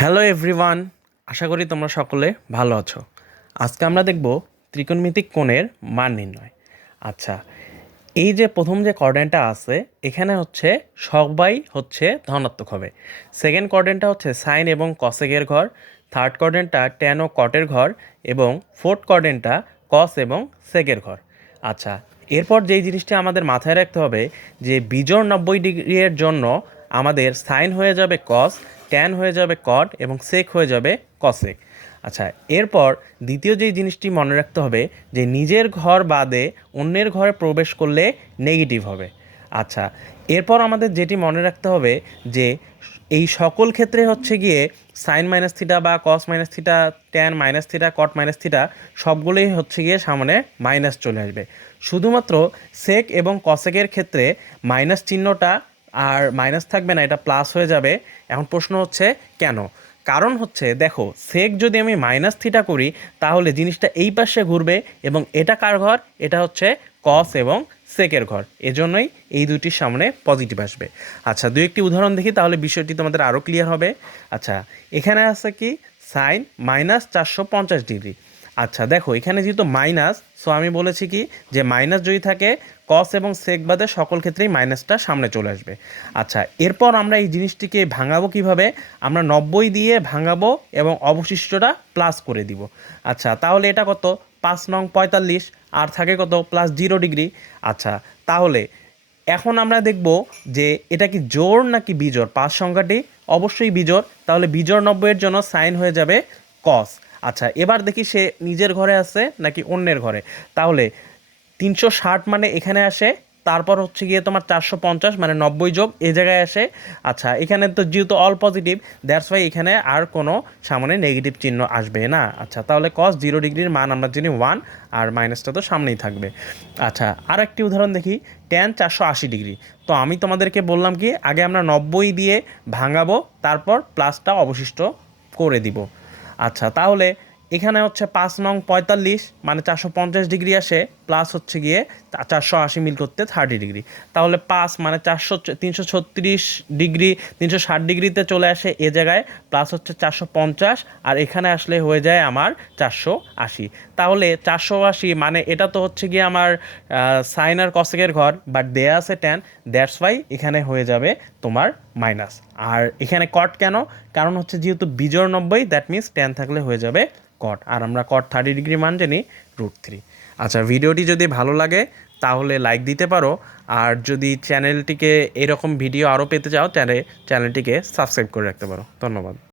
Hello everyone, আশা করি তোমরা সকলে ভালো আছো। আজকে আমরা দেখব ত্রিকোণমিতিক কোণের মান নির্ণয়। আচ্ছা, এই যে প্রথম যে কোঅর্ডিনেটটা আছে এখানে হচ্ছে সবাই হচ্ছে ধনাত্মক হবে। সেকেন্ড কোঅর্ডিনেটটা হচ্ছে সাইন এবং কসেকের ঘর, থার্ড কোঅর্ডিনেটটা ট্যান ও কটের ঘর এবং ফোর্থ কোঅর্ডিনেটটা কস এবং সেকের ঘর। আচ্ছা, এরপর যেই জিনিসটা আমাদের মাথায় রাখতে হবে যে বিজোড় 90 ডিগ্রি এর জন্য আমাদের সাইন হয়ে যাবে কস, ট্যান হয়ে যাবে কট এবং সেক হয়ে যাবে কসেক। আচ্ছা, এরপর দ্বিতীয় যেই জিনিসটি মনে রাখতে হবে যে নিজের ঘর বাদে অন্যের ঘরে প্রবেশ করলে নেগেটিভ হবে। আচ্ছা, এরপর আমাদের যেটি মনে রাখতে হবে যে এই সকল ক্ষেত্রে হচ্ছে গিয়ে সাইন মাইনাস থিটা বা কস minus theta, tan minus theta, কট মাইনাস থিটা সবগুলোই হচ্ছে গিয়ে সামনে মাইনাস চলে আসবে। শুধুমাত্র সেক এবং কসেকের ক্ষেত্রে মাইনাস চিহ্নটা আর মাইনাস থাকবে না, এটা প্লাস হয়ে যাবে। এখন প্রশ্ন হচ্ছে কেন? কারণ হচ্ছে দেখো, সেক যদি আমি মাইনাস থিটা করি তাহলে জিনিসটা এই পাশে ঘুরবে এবং এটা কার ঘর? এটা হচ্ছে কস এবং সেকের ঘর, এজন্যই এই দুইটির সামনে পজিটিভ আসবে। আচ্ছা, দুই একটি উদাহরণ দেখি তাহলে বিষয়টি তোমাদের আরও ক্লিয়ার হবে। আচ্ছা, এখানে আছে কি সাইন -450 ডিগ্রি। আচ্ছা দেখো, এখানে যেহেতু মাইনাস, সো আমি বলেছি কি যে মাইনাস যদি থাকে কস এবং সেক বাদে সকল ক্ষেত্রেই মাইনাসটা সামনে চলে আসবে। আচ্ছা, এরপর আমরা এই জিনিসটিকে ভাঙাবো কিভাবে? আমরা 90 দিয়ে ভাঙাবো এবং অবশিষ্টটা প্লাস করে দিব। আচ্ছা, তাহলে এটা কত? 5 নং 45 আর থাকে কত? +0 ডিগ্রি। আচ্ছা, তাহলে এখন আমরা দেখব যে এটা কি জোড় নাকি বিজোড়। 5 সংখ্যাটি অবশ্যই বিজোড়, তাহলে বিজোড় 90 এর জন্য সাইন হয়ে যাবে কস। আচ্ছা, এবার দেখি সে নিজের ঘরে আছে নাকি অন্যের ঘরে। তাহলে 360 মানে এখানে আসে, তারপর হচ্ছে গিয়ে তোমার 450 মানে 90 যোগ এই জায়গায় আসে। আচ্ছা, এখানে তো যেহেতু অল পজিটিভ, দ্যাটস ওয়াই এখানে আর কোনো সামনে নেগেটিভ চিহ্ন আসবে না। আচ্ছা, তাহলে কস 0 ডিগ্রির মান আমরা জানি 1, আর মাইনাসটা তো সামনেই থাকবে। আচ্ছা, আর একটি উদাহরণ দেখি, ট্যান 480 ডিগ্রি। তো আমি তোমাদেরকে বললাম কি আগে আমরা 90 দিয়ে ভাঙাবো, তারপর প্লাসটা অবশিষ্ট করে দিব। আচ্ছা, তাহলে এখানে হচ্ছে 5 নং 45 মানে 450 ডিগ্রি আসে, প্লাস হচ্ছে গিয়ে 480 মিল করতে 30 ডিগ্রি। তাহলে 5 মানে 336 ডিগ্রি, 360 ডিগ্রিতে চলে আসে এ জায়গায়, প্লাস হচ্ছে 450, আর এখানে আসলে হয়ে যায় আমার 480। তাহলে 480 মানে এটা তো হচ্ছে গিয়ে আমার সাইন আর কসেকের ঘর, বাট দেয়া আছে ট্যান, দ্যাটস ওয়াই এখানে হয়ে যাবে তোমার মাইনাস। আর এখানে কট কেন? কারণ হচ্ছে যেহেতু বিজোড় 90, দ্যাট মিনস ট্যান থাকলে হয়ে যাবে কট, আর আমরা কট 30 ডিগ্রি মান জানি √3। আচ্ছা, ভিডিওটি যদি ভালো লাগে তাহলে লাইক দিতে পারো, আর যদি চ্যানেলটিকে এরকম ভিডিও আরও পেতে চাও চ্যানেলটিকে সাবস্ক্রাইব করে রাখতে পারো। ধন্যবাদ।